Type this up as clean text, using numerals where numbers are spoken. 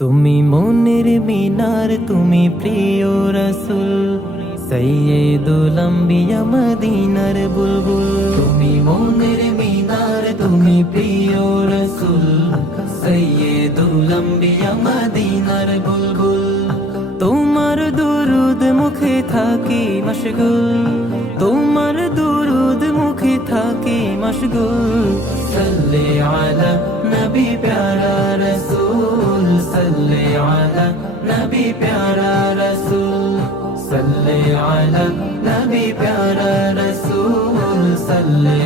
তুমি মনের মিনার, তুমি প্রিয় রাসূল, সাইয়্যিদুল আম্বিয়া মদিনার বুলবুল। তুমি মনের মিনার, তুমি প্রিয় রাসূল, সাইয়্যিদুল আম্বিয়া মদিনার বুলবুল। তোমার দুরুদ মুখে থাকি মশগুল, তোমার দুরুদ মুখে থাকি মশগুল। সাল্লি আলা নবী প্যারা রসূল, সাল্লি আলা নবী প্যারা রসূল, সাল্লি আলা নবী প্যারা রসূল, সাল্লি